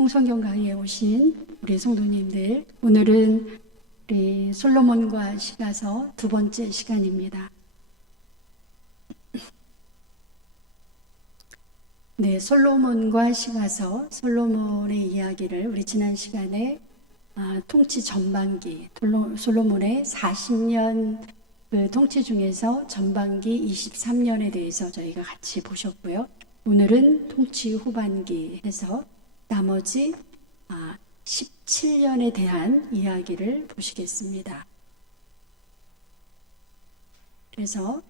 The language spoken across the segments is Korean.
통성경 강의에 오신 우리 성도님들, 오늘은 우리 솔로몬과 시가서 두 번째 시간입니다. 네, 솔로몬과 시가서, 솔로몬의 이야기를 우리 지난 시간에 통치 전반기, 솔로몬의 40년 그 통치 중에서 전반기 23년에 대해서 저희가 같이 보셨고요. 오늘은 통치 후반기 해서 나머지 17년에 대한 이야기를 보시겠습니다. 그래서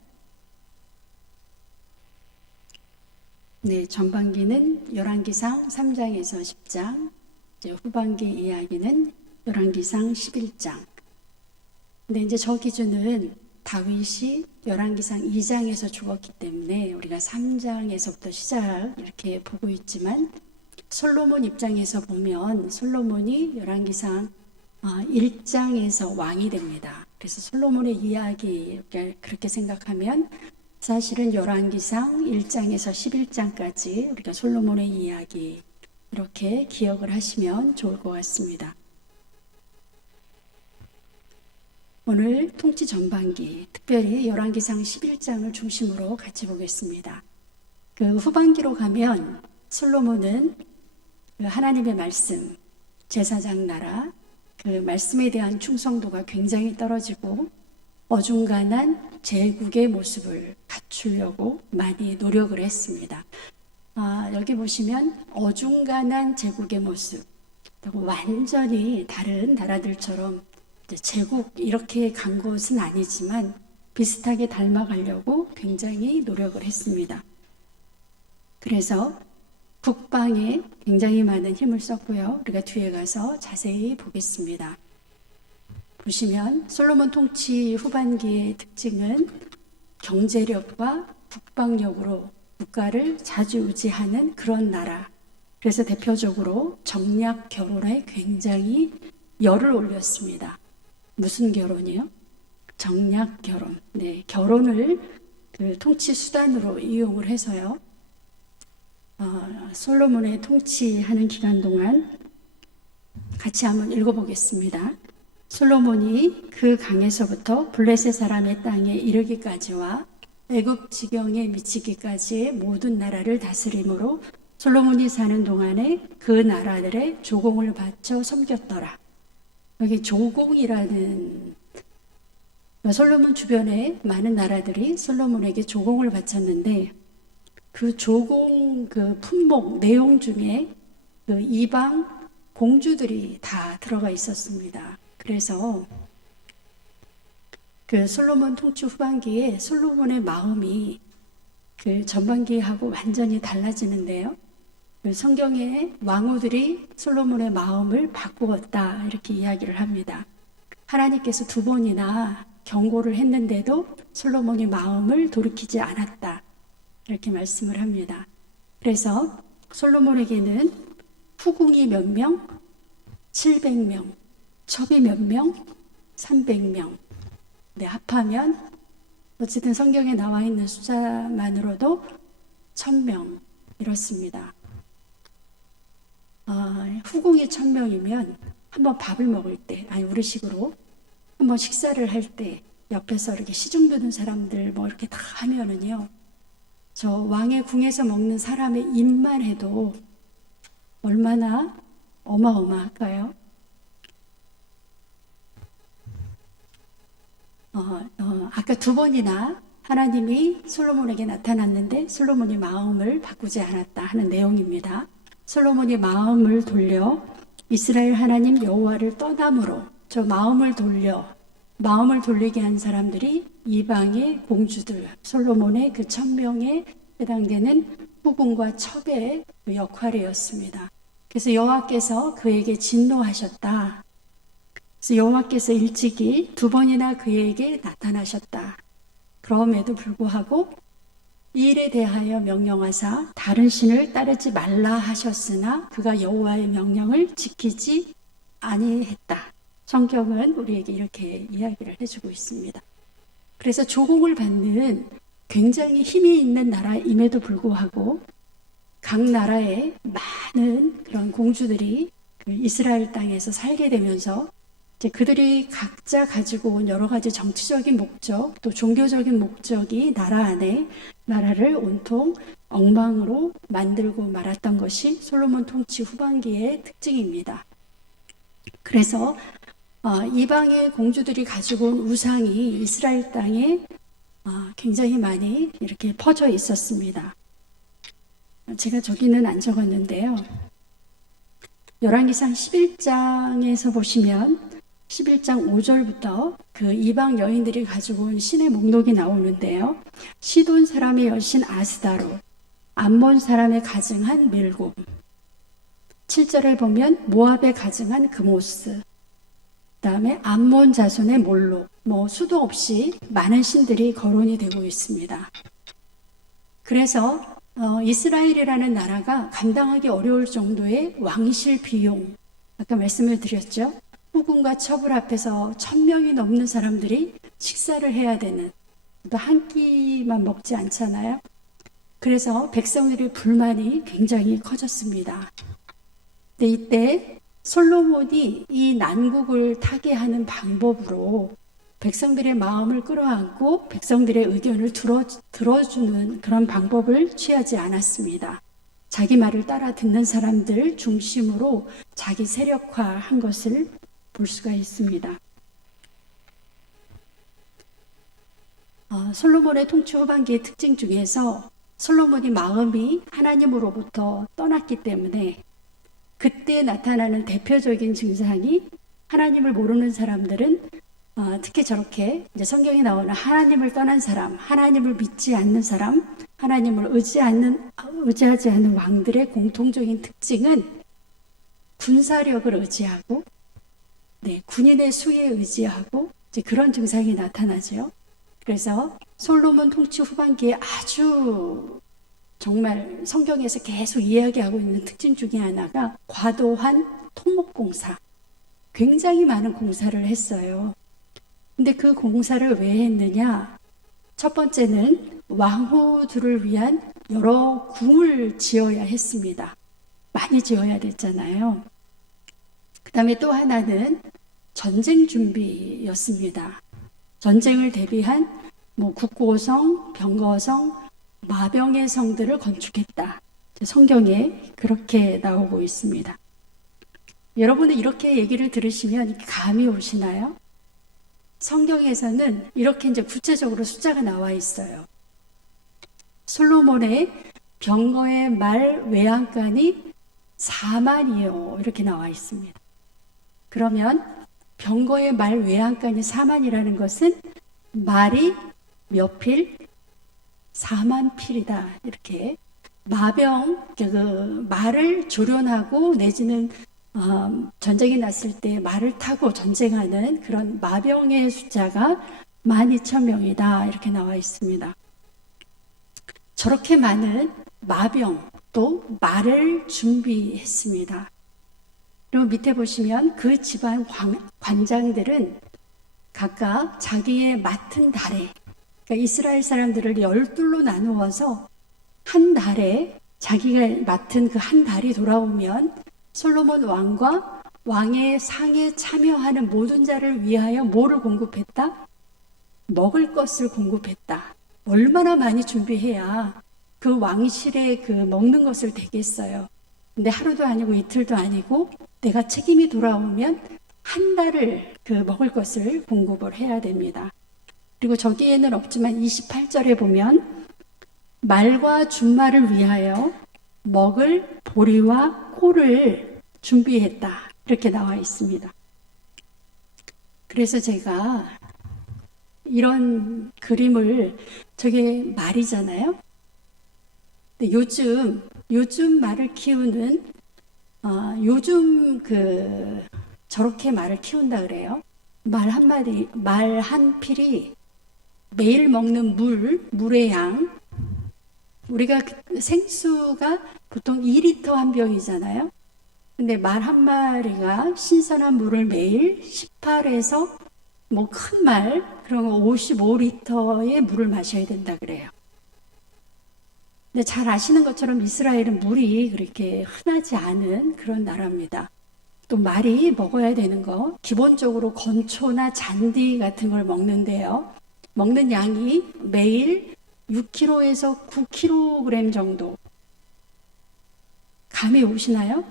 네, 전반기는 열왕기상 3장에서 10장, 이제 후반기 이야기는 열왕기상 11장. 근데 이제 저 기준은 다윗이 열왕기상 2장에서 죽었기 때문에 우리가 3장에서부터 시작 이렇게 보고 있지만, 솔로몬 입장에서 보면 솔로몬이 열왕기상 1장에서 왕이 됩니다. 그래서 솔로몬의 이야기 그렇게 생각하면 사실은 열왕기상 1장에서 11장까지 우리가 솔로몬의 이야기 이렇게 기억을 하시면 좋을 것 같습니다. 오늘 통치 전반기, 특별히 열왕기상 11장을 중심으로 같이 보겠습니다. 그 후반기로 가면 솔로몬은 그 하나님의 말씀, 제사장 나라, 그 말씀에 대한 충성도가 굉장히 떨어지고 어중간한 제국의 모습을 갖추려고 많이 노력을 했습니다. 여기 보시면 어중간한 제국의 모습, 완전히 다른 나라들처럼 제국 이렇게 간 것은 아니지만 비슷하게 닮아가려고 굉장히 노력을 했습니다. 그래서 국방에 굉장히 많은 힘을 썼고요. 우리가 뒤에 가서 자세히 보겠습니다. 보시면 솔로몬 통치 후반기의 특징은 경제력과 국방력으로 국가를 좌지우지하는 그런 나라. 그래서 대표적으로 정략 결혼에 굉장히 열을 올렸습니다. 무슨 결혼이요? 정략 결혼. 네, 결혼을 그 통치 수단으로 이용을 해서요. 솔로몬의 통치하는 기간 동안 같이 한번 읽어보겠습니다. 솔로몬이 그 강에서부터 블레셋 사람의 땅에 이르기까지와 애굽 지경에 미치기까지의 모든 나라를 다스림으로 솔로몬이 사는 동안에 그 나라들의 조공을 바쳐 섬겼더라. 여기 조공이라는, 솔로몬 주변에 많은 나라들이 솔로몬에게 조공을 바쳤는데 그 조공 그 품목 내용 중에 그 이방 공주들이 다 들어가 있었습니다. 그래서 그 솔로몬 통치 후반기에 솔로몬의 마음이 그 전반기하고 완전히 달라지는데요. 그 성경의 왕후들이 솔로몬의 마음을 바꾸었다 이렇게 이야기를 합니다. 하나님께서 두 번이나 경고를 했는데도 솔로몬이 마음을 돌이키지 않았다 이렇게 말씀을 합니다. 그래서 솔로몬에게는 후궁이 몇 명? 700명, 첩이 몇 명? 300명. 네, 합하면 어쨌든 성경에 나와 있는 숫자만으로도 1000명 이렇습니다. 후궁이 1000명이면 한번 밥을 먹을 때, 우리식으로 한번 식사를 할 때 옆에서 이렇게 시중 드는 사람들 뭐 이렇게 다 하면은요, 저 왕의 궁에서 먹는 사람의 입만 해도 얼마나 어마어마할까요? 아까 두 번이나 하나님이 솔로몬에게 나타났는데 솔로몬이 마음을 바꾸지 않았다 하는 내용입니다. 솔로몬이 마음을 돌려 이스라엘 하나님 여호와를 떠남으로, 저 마음을 돌리게 한 사람들이 이방의 공주들, 솔로몬의 그 1000명에 해당되는 후궁과 첩의 역할이었습니다. 그래서 여호와께서 그에게 진노하셨다. 그래서 여호와께서 일찍이 두 번이나 그에게 나타나셨다. 그럼에도 불구하고 이 일에 대하여 명령하사 다른 신을 따르지 말라 하셨으나 그가 여호와의 명령을 지키지 아니했다. 성경은 우리에게 이렇게 이야기를 해주고 있습니다. 그래서 조공을 받는 굉장히 힘이 있는 나라임에도 불구하고 각 나라에 많은 그런 공주들이 그 이스라엘 땅에서 살게 되면서 이제 그들이 각자 가지고 온 여러 가지 정치적인 목적, 또 종교적인 목적이 나라 안에 나라를 온통 엉망으로 만들고 말았던 것이 솔로몬 통치 후반기의 특징입니다. 그래서 이방의 공주들이 가지고 온 우상이 이스라엘 땅에 굉장히 많이 이렇게 퍼져 있었습니다. 제가 저기는 안 적었는데요. 열왕기상 11장에서 보시면 11장 5절부터 그 이방 여인들이 가지고 온 신의 목록이 나오는데요. 시돈 사람의 여신 아스다롯, 암몬 사람의 가증한 밀곰, 7절에 보면 모압에 가증한 그모스, 그 다음에 암몬 자손의 몰록, 수도 없이 많은 신들이 거론이 되고 있습니다. 그래서 이스라엘이라는 나라가 감당하기 어려울 정도의 왕실 비용, 아까 말씀을 드렸죠. 후군과 처불 앞에서 1000명이 넘는 사람들이 식사를 해야 되는, 또 한 끼만 먹지 않잖아요. 그래서 백성들의 불만이 굉장히 커졌습니다. 근데 이때 솔로몬이 이 난국을 타개하는 방법으로 백성들의 마음을 끌어안고 백성들의 의견을 들어주는 그런 방법을 취하지 않았습니다. 자기 말을 따라 듣는 사람들 중심으로 자기 세력화한 것을 볼 수가 있습니다. 솔로몬의 통치 후반기의 특징 중에서 솔로몬이 마음이 하나님으로부터 떠났기 때문에 그때 나타나는 대표적인 증상이 하나님을 모르는 사람들은 특히 저렇게 이제 성경에 나오는 하나님을 떠난 사람, 하나님을 믿지 않는 사람, 하나님을 의지하지 않는 왕들의 공통적인 특징은 군사력을 의지하고, 군인의 수에 의지하고 이제 그런 증상이 나타나죠. 그래서 솔로몬 통치 후반기에 아주 정말 성경에서 계속 이야기하고 있는 특징 중에 하나가 과도한 토목공사, 굉장히 많은 공사를 했어요. 근데 그 공사를 왜 했느냐? 첫 번째는 왕후들을 위한 여러 궁을 지어야 했습니다. 많이 지어야 됐잖아요. 그 다음에 또 하나는 전쟁 준비였습니다. 전쟁을 대비한 국고성, 병거성, 마병의 성들을 건축했다. 성경에 그렇게 나오고 있습니다. 여러분은 이렇게 얘기를 들으시면 감이 오시나요? 성경에서는 이렇게 이제 구체적으로 숫자가 나와 있어요. 솔로몬의 병거의 말 외양간이 4만이요. 이렇게 나와 있습니다. 그러면 병거의 말 외양간이 4만이라는 것은 말이 몇 필? 4만 필이다. 이렇게 마병, 그 말을 조련하고 내지는 전쟁이 났을 때 말을 타고 전쟁하는 그런 마병의 숫자가 12,000명이다. 이렇게 나와 있습니다. 저렇게 많은 마병 또 말을 준비했습니다. 그리고 밑에 보시면 그 집안 관장들은 각각 자기의 맡은 달에, 그러니까 이스라엘 사람들을 12로 나누어서 한 달에 자기가 맡은 그 한 달이 돌아오면 솔로몬 왕과 왕의 상에 참여하는 모든 자를 위하여 뭐를 공급했다? 먹을 것을 공급했다. 얼마나 많이 준비해야 그 왕실에 그 먹는 것을 되겠어요. 근데 하루도 아니고 이틀도 아니고 내가 책임이 돌아오면 한 달을 그 먹을 것을 공급을 해야 됩니다. 그리고 저기에는 없지만 28절에 보면 말과 준말을 위하여 먹을 보리와 꿀을 준비했다. 이렇게 나와 있습니다. 그래서 제가 이런 그림을, 저게 말이잖아요. 근데 요즘 말을 키우는 요즘 저렇게 말을 키운다 그래요. 말 한 마리, 말 한 필이 매일 먹는 물의 양, 우리가 생수가 보통 2리터 한 병이잖아요. 근데 말 한 마리가 신선한 물을 매일 18에서 큰 말, 그런 거 55리터의 물을 마셔야 된다 그래요. 근데 잘 아시는 것처럼 이스라엘은 물이 그렇게 흔하지 않은 그런 나라입니다. 또 말이 먹어야 되는 거, 기본적으로 건초나 잔디 같은 걸 먹는데요. 먹는 양이 매일 6kg에서 9kg 정도. 감이 오시나요?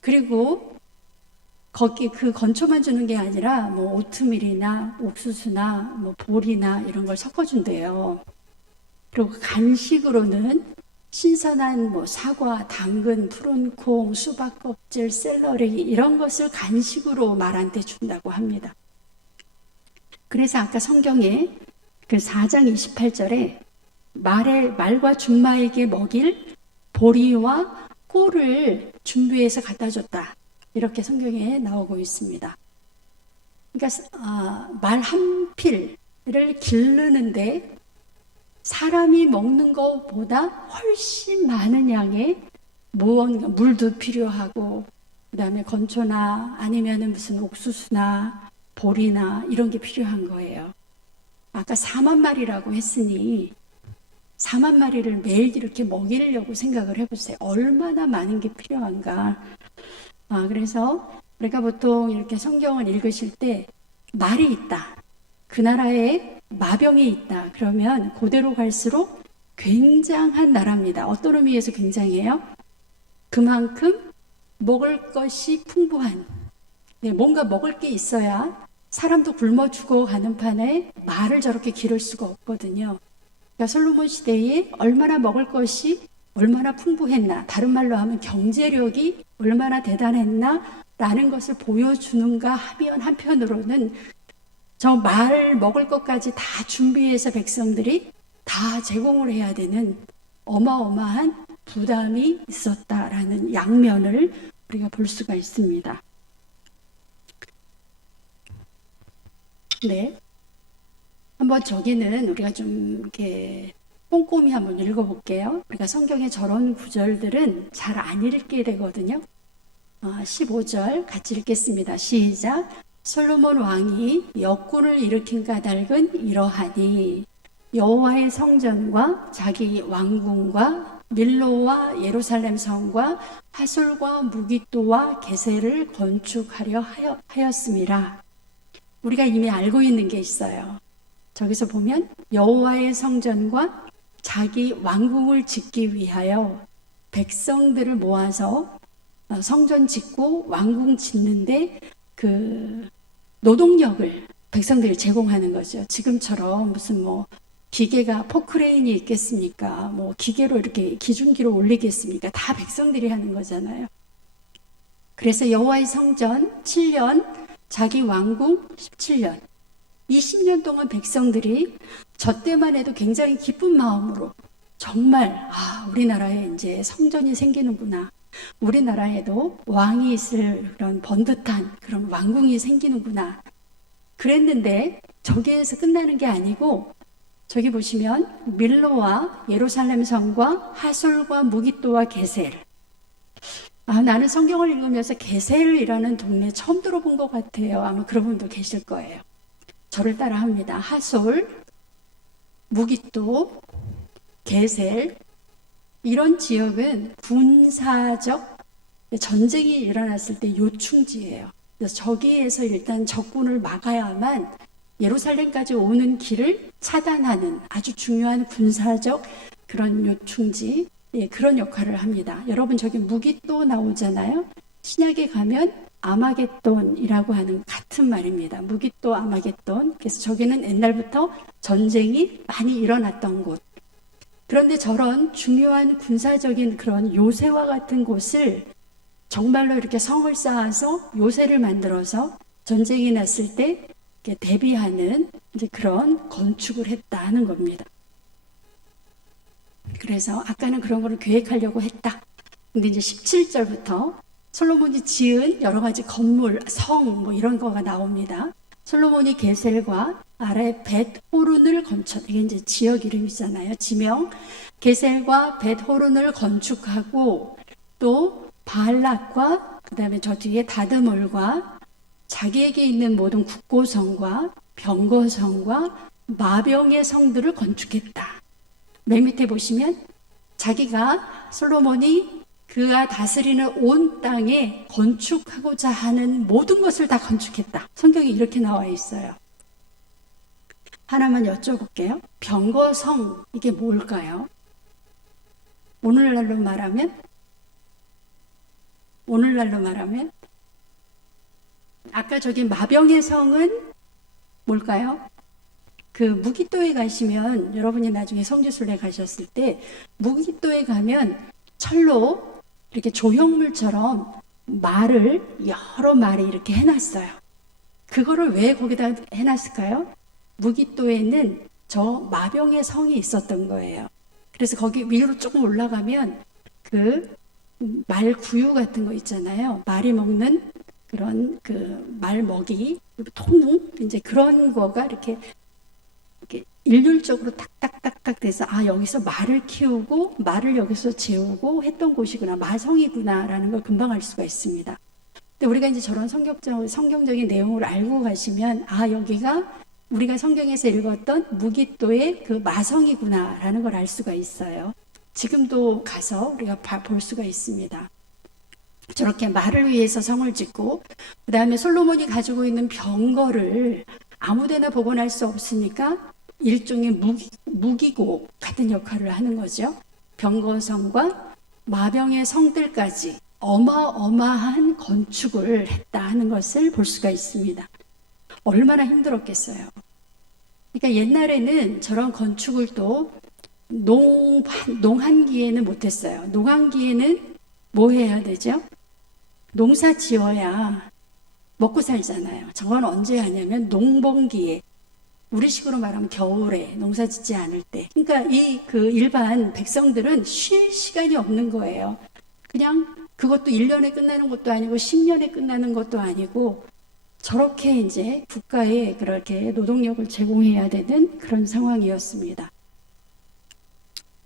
그리고 거기 그 건초만 주는 게 아니라 뭐 오트밀이나 옥수수나 뭐 보리나 이런 걸 섞어준대요. 그리고 간식으로는 신선한 뭐 사과, 당근, 푸른 콩, 수박 껍질, 샐러리 이런 것을 간식으로 말한테 준다고 합니다. 그래서 아까 성경에 그 4장 28절에 말과 준마에게 먹일 보리와 꿀을 준비해서 갖다 줬다. 이렇게 성경에 나오고 있습니다. 그러니까 말 한 필을 기르는데 사람이 먹는 것보다 훨씬 많은 양의 물도 필요하고, 그 다음에 건초나 아니면은 무슨 옥수수나 보리나 이런 게 필요한 거예요. 아까 4만 마리라고 했으니 4만 마리를 매일 이렇게 먹이려고 생각을 해보세요. 얼마나 많은 게 필요한가. 그래서 우리가 보통 이렇게 성경을 읽으실 때 말이 있다, 그 나라에 마병이 있다, 그러면 그대로 갈수록 굉장한 나라입니다. 어떤 의미에서 굉장해요? 그만큼 먹을 것이 풍부한, 뭔가 먹을 게 있어야 사람도 굶어 죽어가는 판에 말을 저렇게 기를 수가 없거든요. 그러니까 솔로몬 시대에 얼마나 먹을 것이 얼마나 풍부했나, 다른 말로 하면 경제력이 얼마나 대단했나 라는 것을 보여주는가 하면, 한편으로는 저 말 먹을 것까지 다 준비해서 백성들이 다 제공을 해야 되는 어마어마한 부담이 있었다라는 양면을 우리가 볼 수가 있습니다. 네. 한번 저기는 우리가 좀 이렇게 꼼꼼히 한번 읽어볼게요. 우리가 성경의 저런 구절들은 잘 안 읽게 되거든요. 15절 같이 읽겠습니다. 시작. 솔로몬 왕이 역군을 일으킨 까닭은 이러하니 여호와의 성전과 자기 왕궁과 밀로와 예루살렘 성과 하솔과 무깃도와 게셀을 건축하려 하였음이라. 우리가 이미 알고 있는 게 있어요. 저기서 보면 여호와의 성전과 자기 왕궁을 짓기 위하여 백성들을 모아서 성전 짓고 왕궁 짓는데 그 노동력을 백성들이 제공하는 거죠. 지금처럼 무슨 뭐 기계가 포크레인이 있겠습니까? 뭐 기계로 이렇게 기중기로 올리겠습니까? 다 백성들이 하는 거잖아요. 그래서 여호와의 성전 7년, 자기 왕궁 17년, 20년 동안 백성들이 저 때만 해도 굉장히 기쁜 마음으로 정말 우리나라에 이제 성전이 생기는구나, 우리나라에도 왕이 있을 그런 번듯한 그런 왕궁이 생기는구나 그랬는데, 저기에서 끝나는 게 아니고 저기 보시면 밀로와 예루살렘 성과 하솔과 무깃도와 게셀. 나는 성경을 읽으면서 게셀이라는 동네 처음 들어본 것 같아요. 아마 그런 분도 계실 거예요. 저를 따라 합니다. 하솔, 무깃도, 게셀, 이런 지역은 군사적 전쟁이 일어났을 때 요충지예요. 그래서 저기에서 일단 적군을 막아야만 예루살렘까지 오는 길을 차단하는 아주 중요한 군사적 그런 요충지, 그런 역할을 합니다. 여러분 저기 무깃도 나오잖아요. 신약에 가면 아마겟돈이라고 하는 같은 말입니다. 무깃도, 아마겟돈. 그래서 저기는 옛날부터 전쟁이 많이 일어났던 곳. 그런데 저런 중요한 군사적인 그런 요새와 같은 곳을 정말로 이렇게 성을 쌓아서 요새를 만들어서 전쟁이 났을 때 대비하는 이제 그런 건축을 했다는 겁니다. 그래서 아까는 그런 거를 계획하려고 했다. 근데 이제 17절부터 솔로몬이 지은 여러 가지 건물, 성 뭐 이런 거가 나옵니다. 솔로몬이 게셀과 아래 벳호른을 이게 이제 지역 이름이잖아요. 지명. 게셀과 벳호른을 건축하고 또 바알락과 그다음에 저 뒤에 다드몰과 자기에게 있는 모든 국고성과 병거성과 마병의 성들을 건축했다. 맨 밑에 보시면 자기가 솔로몬이 그가 다스리는 온 땅에 건축하고자 하는 모든 것을 다 건축했다. 성경에 이렇게 나와 있어요. 하나만 여쭤볼게요. 병거성, 이게 뭘까요? 오늘날로 말하면 아까 저기 마병의 성은 뭘까요? 그 무기또에 가시면, 여러분이 나중에 성지순례 가셨을 때 무기또에 가면 철로 이렇게 조형물처럼 여러 말을 이렇게 해놨어요. 그거를 왜 거기다 해놨을까요? 무기또에는 저 마병의 성이 있었던 거예요. 그래서 거기 위로 조금 올라가면 그 말 구유 같은 거 있잖아요. 말이 먹는 그런 그 말 먹이, 통ung, 이제 그런 거가 이렇게 일률적으로 딱딱딱딱 돼서 여기서 말을 키우고 말을 여기서 재우고 했던 곳이구나, 마성이구나라는 걸 금방 알 수가 있습니다. 근데 우리가 이제 저런 성경적인 내용을 알고 가시면 여기가 우리가 성경에서 읽었던 무기또의 그 마성이구나라는 걸 알 수가 있어요. 지금도 가서 우리가 볼 수가 있습니다. 저렇게 말을 위해서 성을 짓고, 그 다음에 솔로몬이 가지고 있는 병거를 아무데나 복원할 수 없으니까 일종의 무기고 같은 역할을 하는 거죠. 병거성과 마병의 성들까지 어마어마한 건축을 했다 하는 것을 볼 수가 있습니다. 얼마나 힘들었겠어요. 그러니까 옛날에는 저런 건축을 또 농한기에는 못했어요. 농한기에는 뭐 해야 되죠? 농사 지어야 먹고 살잖아요. 저건 언제 하냐면 농번기에, 우리식으로 말하면 겨울에 농사 짓지 않을 때. 그러니까 그 일반 백성들은 쉴 시간이 없는 거예요. 그냥 그것도 1년에 끝나는 것도 아니고 10년에 끝나는 것도 아니고, 저렇게 이제 국가에 그렇게 노동력을 제공해야 되는 그런 상황이었습니다.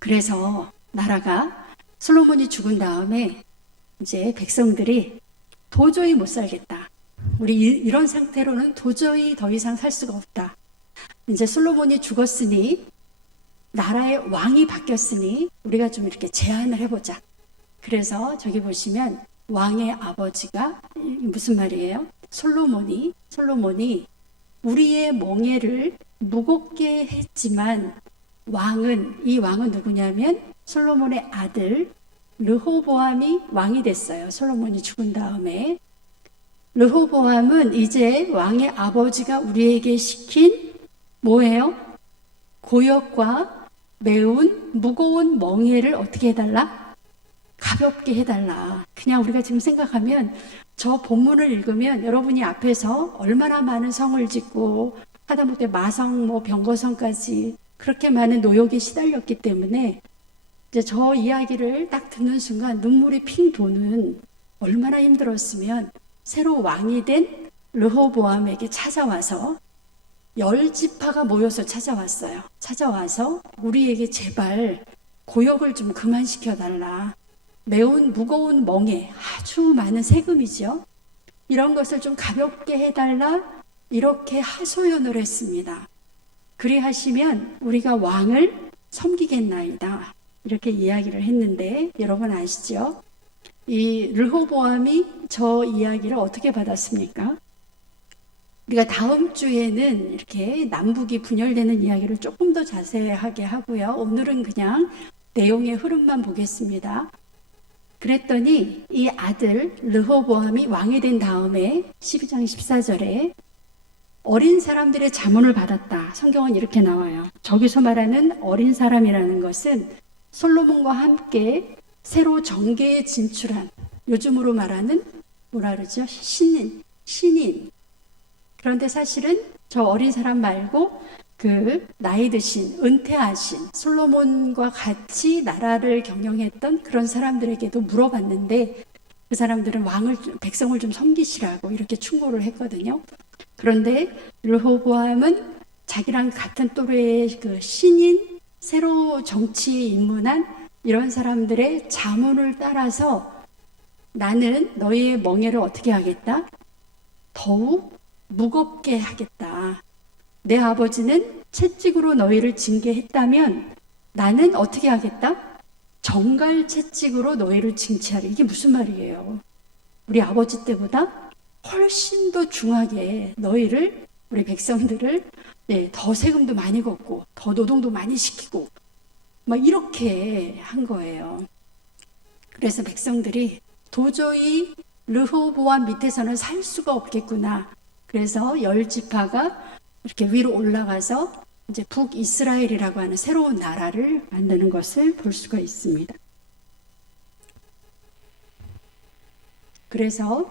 그래서 나라가 솔로몬이 죽은 다음에 이제 백성들이 도저히 못 살겠다. 우리 이런 상태로는 도저히 더 이상 살 수가 없다. 이제 솔로몬이 죽었으니, 나라의 왕이 바뀌었으니 우리가 좀 이렇게 제안을 해보자. 그래서 저기 보시면 왕의 아버지가 무슨 말이에요? 솔로몬이 우리의 멍에를 무겁게 했지만 이 왕은 누구냐면 솔로몬의 아들 르호보암이 왕이 됐어요. 솔로몬이 죽은 다음에. 르호보암은 이제 왕의 아버지가 우리에게 시킨 뭐예요? 고역과 매운 무거운 멍에를 어떻게 해달라? 가볍게 해달라. 그냥 우리가 지금 생각하면, 저 본문을 읽으면 여러분이 앞에서 얼마나 많은 성을 짓고 하다못해 마성, 병거성까지 그렇게 많은 노역에 시달렸기 때문에 이제 저 이야기를 딱 듣는 순간 눈물이 핑 도는, 얼마나 힘들었으면 새로 왕이 된 르호보암에게 찾아와서 10지파가 모여서 찾아왔어요. 찾아와서 우리에게 제발 고역을 좀 그만 시켜달라. 매운 무거운 멍에, 아주 많은 세금이죠. 이런 것을 좀 가볍게 해달라. 이렇게 하소연을 했습니다. 그리하시면 우리가 왕을 섬기겠나이다. 이렇게 이야기를 했는데, 여러분 아시죠? 이 르호보암이 저 이야기를 어떻게 받았습니까? 우리가 다음 주에는 이렇게 남북이 분열되는 이야기를 조금 더 자세하게 하고요. 오늘은 그냥 내용의 흐름만 보겠습니다. 그랬더니 이 아들 르호보암이 왕이 된 다음에 12장 14절에 어린 사람들의 자문을 받았다. 성경은 이렇게 나와요. 저기서 말하는 어린 사람이라는 것은 솔로몬과 함께 새로 정계에 진출한, 요즘으로 말하는 뭐라 그러죠? 신인. 그런데 사실은 저 어린 사람 말고 그 나이 드신, 은퇴하신 솔로몬과 같이 나라를 경영했던 그런 사람들에게도 물어봤는데, 그 사람들은 백성을 좀 섬기시라고 이렇게 충고를 했거든요. 그런데 르호보암은 자기랑 같은 또래의 그 신인, 새로 정치에 입문한 이런 사람들의 자문을 따라서 나는 너희의 멍에를 어떻게 하겠다? 더욱 무겁게 하겠다. 내 아버지는 채찍으로 너희를 징계했다면 나는 어떻게 하겠다? 정갈 채찍으로 너희를 징치하리. 이게 무슨 말이에요? 우리 아버지 때보다 훨씬 더 중하게 너희를, 우리 백성들을, 더 세금도 많이 걷고 더 노동도 많이 시키고 막 이렇게 한 거예요. 그래서 백성들이 도저히 르호보암 밑에서는 살 수가 없겠구나. 그래서 열 지파가 이렇게 위로 올라가서 이제 북이스라엘이라고 하는 새로운 나라를 만드는 것을 볼 수가 있습니다. 그래서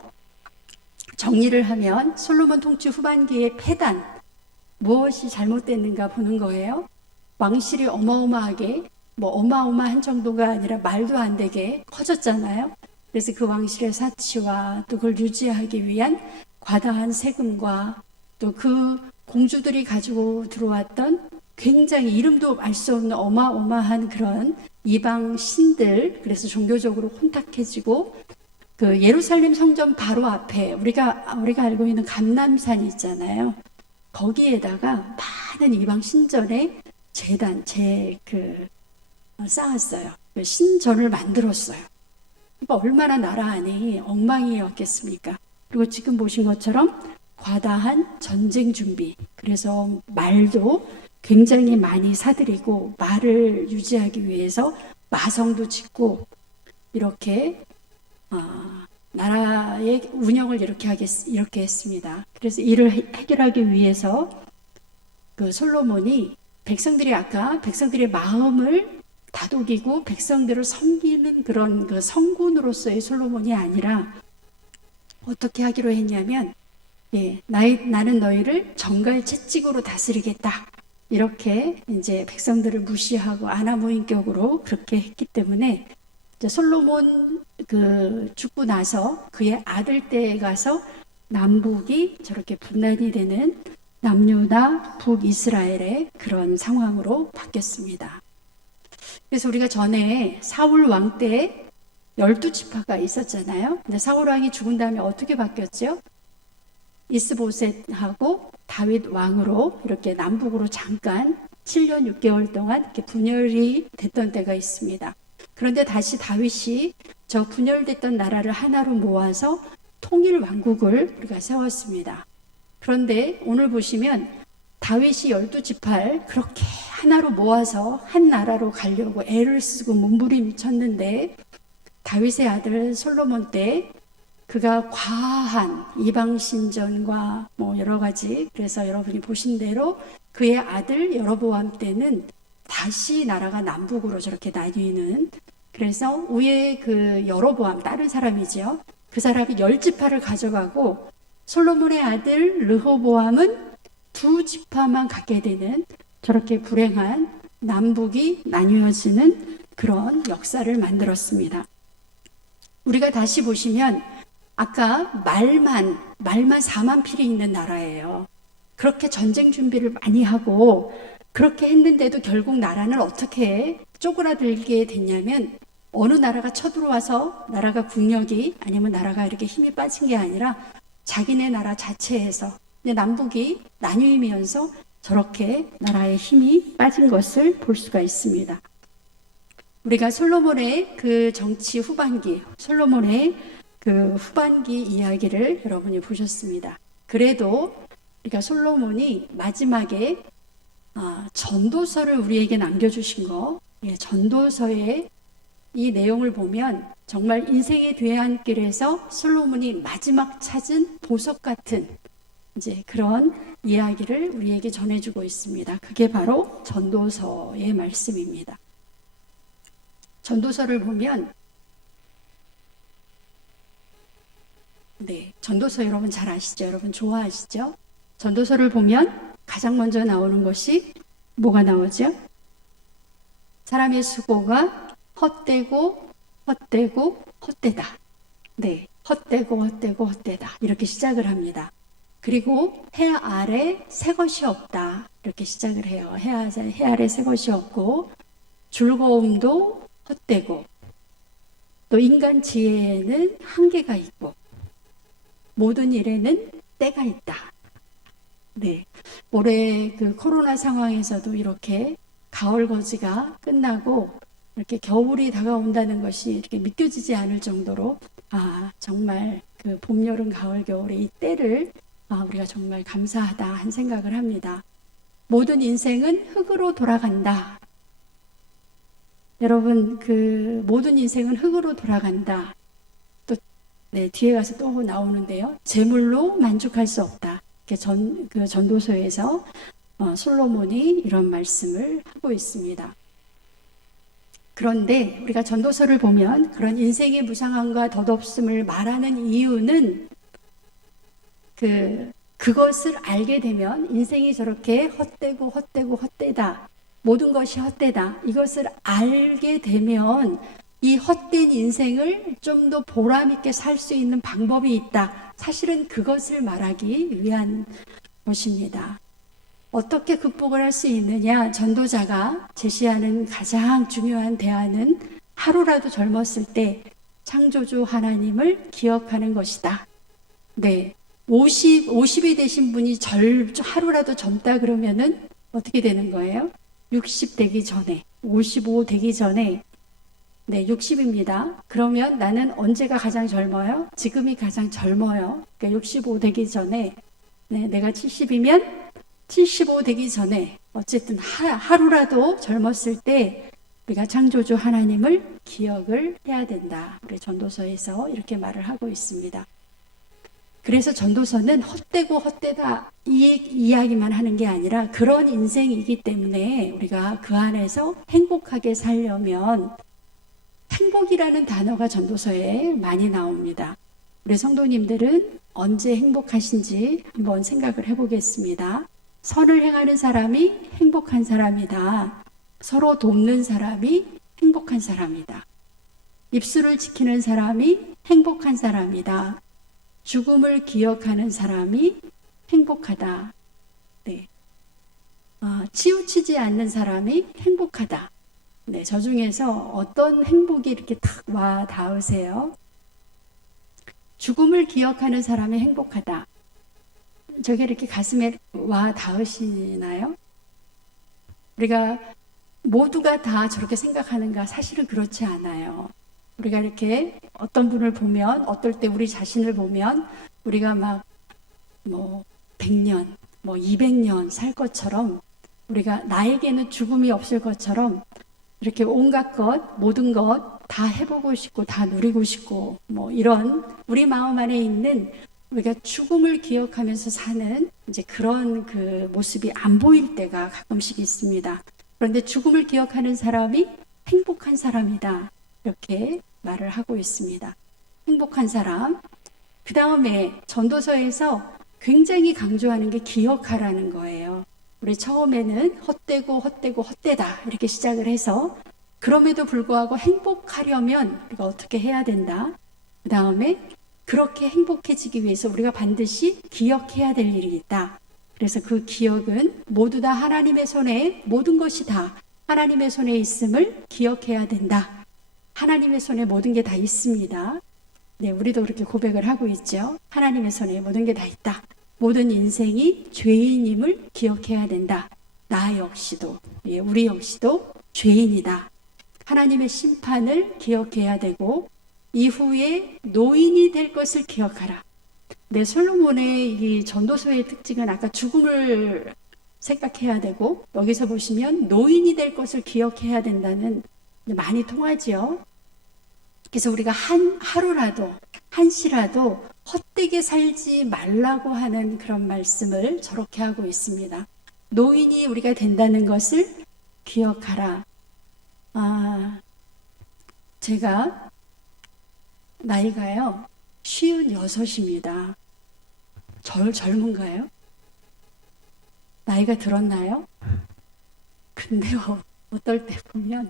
정리를 하면 솔로몬 통치 후반기의 패단, 무엇이 잘못됐는가 보는 거예요. 왕실이 어마어마하게, 어마어마한 정도가 아니라 말도 안 되게 커졌잖아요. 그래서 그 왕실의 사치와 또 그걸 유지하기 위한 과다한 세금과 또 그 공주들이 가지고 들어왔던 굉장히 이름도 알 수 없는 어마어마한 그런 이방 신들, 그래서 종교적으로 혼탁해지고, 그 예루살렘 성전 바로 앞에 우리가 알고 있는 감람산이 있잖아요. 거기에다가 많은 이방 신전의 재단, 쌓았어요. 신전을 만들었어요. 그러니까 얼마나 나라 안이 엉망이었겠습니까? 그리고 지금 보신 것처럼 과다한 전쟁 준비. 그래서 말도 굉장히 많이 사들이고 말을 유지하기 위해서 마성도 짓고 이렇게 나라의 운영을 이렇게 했습니다. 그래서 이를 해결하기 위해서 그 솔로몬이 백성들의 마음을 다독이고 백성들을 섬기는 그런 그 성군으로서의 솔로몬이 아니라 어떻게 하기로 했냐면, 나는 너희를 정갈 채찍으로 다스리겠다. 이렇게 이제 백성들을 무시하고 아나무인격으로 그렇게 했기 때문에 이제 솔로몬 죽고 나서 그의 아들 때에 가서 남북이 저렇게 분란이 되는 남유다 북이스라엘의 그런 상황으로 바뀌었습니다. 그래서 우리가 전에 사울 왕 때 12지파가 있었잖아요. 근데 사울 왕이 죽은 다음에 어떻게 바뀌었죠? 이스보셋하고 다윗 왕으로 이렇게 남북으로 잠깐 7년 6개월 동안 이렇게 분열이 됐던 때가 있습니다. 그런데 다시 다윗이 저 분열됐던 나라를 하나로 모아서 통일 왕국을 우리가 세웠습니다. 그런데 오늘 보시면 다윗이 12지파를 그렇게 하나로 모아서 한 나라로 가려고 애를 쓰고 몸부림쳤는데 다윗의 아들 솔로몬 때 그가 과한 이방신전과 여러 가지, 그래서 여러분이 보신 대로 그의 아들 여로보암 때는 다시 나라가 남북으로 저렇게 나뉘는, 그래서 위에 그 여로보암 다른 사람이죠. 그 사람이 10지파를 가져가고 솔로몬의 아들 르호보암은 2지파만 갖게 되는 저렇게 불행한 남북이 나뉘어지는 그런 역사를 만들었습니다. 우리가 다시 보시면 아까 말만 4만 필이 있는 나라예요. 그렇게 전쟁 준비를 많이 하고 그렇게 했는데도 결국 나라는 어떻게 쪼그라들게 됐냐면, 어느 나라가 쳐들어와서 나라가 국력이 아니면 나라가 이렇게 힘이 빠진 게 아니라 자기네 나라 자체에서 남북이 나뉘면서 저렇게 나라의 힘이 빠진 것을 볼 수가 있습니다. 우리가 솔로몬의 그 정치 후반기, 솔로몬의 그 후반기 이야기를 여러분이 보셨습니다. 그래도 우리가 솔로몬이 마지막에 전도서를 우리에게 남겨주신 거, 전도서의 이 내용을 보면 정말 인생의 뒤안길에서 솔로몬이 마지막 찾은 보석 같은 이제 그런 이야기를 우리에게 전해주고 있습니다. 그게 바로 전도서의 말씀입니다. 전도서를 보면, 전도서 여러분 잘 아시죠? 여러분 좋아하시죠? 전도서를 보면 가장 먼저 나오는 것이 뭐가 나오죠? 사람의 수고가 헛되고 헛되다. 헛되다. 이렇게 시작을 합니다. 그리고 해 아래 새 것이 없다. 이렇게 시작을 해요. 해 아래 새 것이 없고, 즐거움도 헛되고, 또 인간 지혜에는 한계가 있고, 모든 일에는 때가 있다. 올해 그 코로나 상황에서도 이렇게 가을 거지가 끝나고 이렇게 겨울이 다가온다는 것이 이렇게 믿겨지지 않을 정도로 정말 그 봄, 여름, 가을, 겨울의 이 때를 우리가 정말 감사하다 한 생각을 합니다. 모든 인생은 흙으로 돌아간다. 여러분, 그 모든 인생은 흙으로 돌아간다. 또 뒤에 가서 또 나오는데요. 재물로 만족할 수 없다. 그 전도서에서 솔로몬이 이런 말씀을 하고 있습니다. 그런데 우리가 전도서를 보면 그런 인생의 무상함과 덧없음을 말하는 이유는 그것을 알게 되면 인생이 저렇게 헛되다. 모든 것이 헛되다. 이것을 알게 되면 이 헛된 인생을 좀 더 보람 있게 살 수 있는 방법이 있다. 사실은 그것을 말하기 위한 것입니다. 어떻게 극복을 할 수 있느냐? 전도자가 제시하는 가장 중요한 대안은 하루라도 젊었을 때 창조주 하나님을 기억하는 것이다. 네. 50이 되신 분이 하루라도 젊다 그러면은 어떻게 되는 거예요? 60 되기 전에, 55 되기 전에, 60입니다. 그러면 나는 언제가 가장 젊어요? 지금이 가장 젊어요. 그러니까 65 되기 전에, 내가 70이면 75 되기 전에, 어쨌든 하루라도 젊었을 때 우리가 창조주 하나님을 기억을 해야 된다. 우리 전도서에서 이렇게 말을 하고 있습니다. 그래서 전도서는 헛되다 이 이야기만 하는 게 아니라 그런 인생이기 때문에 우리가 그 안에서 행복하게 살려면 행복이라는 단어가 전도서에 많이 나옵니다. 우리 성도님들은 언제 행복하신지 한번 생각을 해보겠습니다. 선을 행하는 사람이 행복한 사람이다. 서로 돕는 사람이 행복한 사람이다. 입술을 지키는 사람이 행복한 사람이다. 죽음을 기억하는 사람이 행복하다. 네. 치우치지 않는 사람이 행복하다. 네, 저 중에서 어떤 행복이 이렇게 탁 와 닿으세요? 죽음을 기억하는 사람이 행복하다. 저게 이렇게 가슴에 와 닿으시나요? 우리가 모두가 다 저렇게 생각하는가? 사실은 그렇지 않아요. 우리가 이렇게 어떤 분을 보면, 어떨 때 우리 자신을 보면, 우리가 100년, 200년 살 것처럼, 우리가 나에게는 죽음이 없을 것처럼, 이렇게 온갖 것, 모든 것 다 해보고 싶고, 다 누리고 싶고, 이런 우리 마음 안에 있는 우리가 죽음을 기억하면서 사는 이제 그런 그 모습이 안 보일 때가 가끔씩 있습니다. 그런데 죽음을 기억하는 사람이 행복한 사람이다. 이렇게 말을 하고 있습니다. 행복한 사람. 그 다음에 전도서에서 굉장히 강조하는 게 기억하라는 거예요. 우리 처음에는 헛되다 이렇게 시작을 해서 그럼에도 불구하고 행복하려면 우리가 어떻게 해야 된다. 그 다음에 그렇게 행복해지기 위해서 우리가 반드시 기억해야 될 일이 있다. 그래서 그 기억은 모두 다 하나님의 손에, 모든 것이 다 하나님의 손에 있음을 기억해야 된다. 하나님의 손에 모든 게 다 있습니다. 네, 우리도 그렇게 고백을 하고 있죠. 하나님의 손에 모든 게 다 있다. 모든 인생이 죄인임을 기억해야 된다. 나 역시도, 우리 역시도 죄인이다. 하나님의 심판을 기억해야 되고 이후에 노인이 될 것을 기억하라. 네, 솔로몬의 이 전도서의 특징은 아까 죽음을 생각해야 되고 여기서 보시면 노인이 될 것을 기억해야 된다는 많이 통하지요. 그래서 우리가 하루라도 한시라도 헛되게 살지 말라고 하는 그런 말씀을 저렇게 하고 있습니다. 노인이 우리가 된다는 것을 기억하라. 제가 나이가요 56입니다. 젊은가요? 나이가 들었나요? 근데요, 어떨 때 보면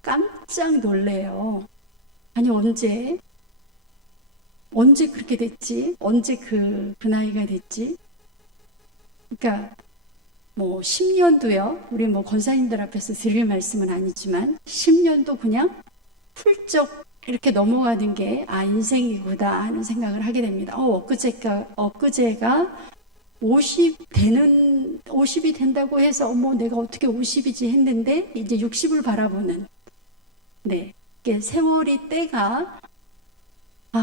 깜짝 놀래요. 아니, 언제 그렇게 됐지? 언제 그 나이가 됐지? 그러니까 10년도요. 우리 권사님들 앞에서 드릴 말씀은 아니지만 10년도 그냥 훌쩍 이렇게 넘어가는 게 인생이구나 하는 생각을 하게 됩니다. 엊그제가 50 되는 50이 된다고 해서 어머 내가 어떻게 50이지 했는데 이제 60을 바라보는, 네, 이게 세월이 때가,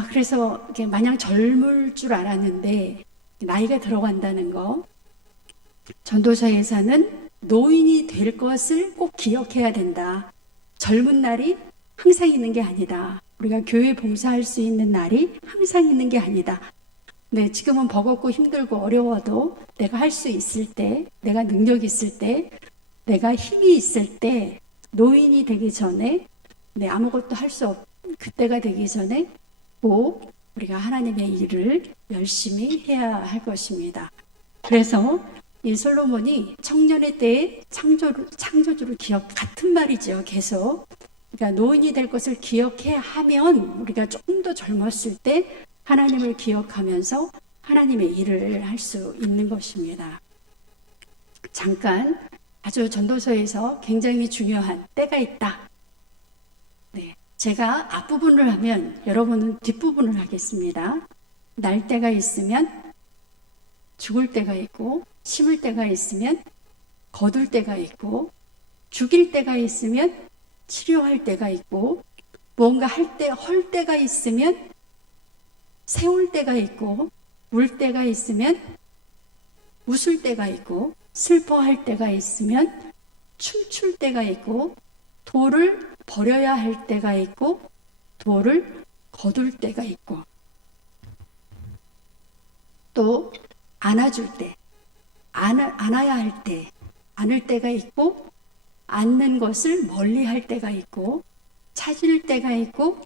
그래서 이게 마냥 젊을 줄 알았는데 나이가 들어간다는 거. 전도서에서는 노인이 될 것을 꼭 기억해야 된다. 젊은 날이 항상 있는 게 아니다. 우리가 교회 봉사할 수 있는 날이 항상 있는 게 아니다. 네, 지금은 버겁고 힘들고 어려워도 내가 할 수 있을 때, 내가 능력 있을 때, 내가 힘이 있을 때, 노인이 되기 전에, 네, 아무것도 할 수 그때가 되기 전에 꼭 우리가 하나님의 일을 열심히 해야 할 것입니다. 그래서 이 솔로몬이 청년의 때에 창조주를 같은 말이죠. 계속. 그러니까 노인이 될 것을 기억해야 하면 우리가 조금 더 젊었을 때 하나님을 기억하면서 하나님의 일을 할 수 있는 것입니다. 잠깐 아주 전도서에서 굉장히 중요한 때가 있다. 네, 제가 앞부분을 하면 여러분은 뒷부분을 하겠습니다. 날 때가 있으면 죽을 때가 있고, 심을 때가 있으면 거둘 때가 있고, 죽일 때가 있으면 치료할 때가 있고, 뭔가 헐 때가 있으면 세울 때가 있고, 울 때가 있으면 웃을 때가 있고, 슬퍼할 때가 있으면 춤출 때가 있고, 돌을 버려야 할 때가 있고, 돌을 거둘 때가 있고, 또 안아줄 때, 안아야 할 때, 안을 때가 있고, 안는 것을 멀리 할 때가 있고, 찾을 때가 있고,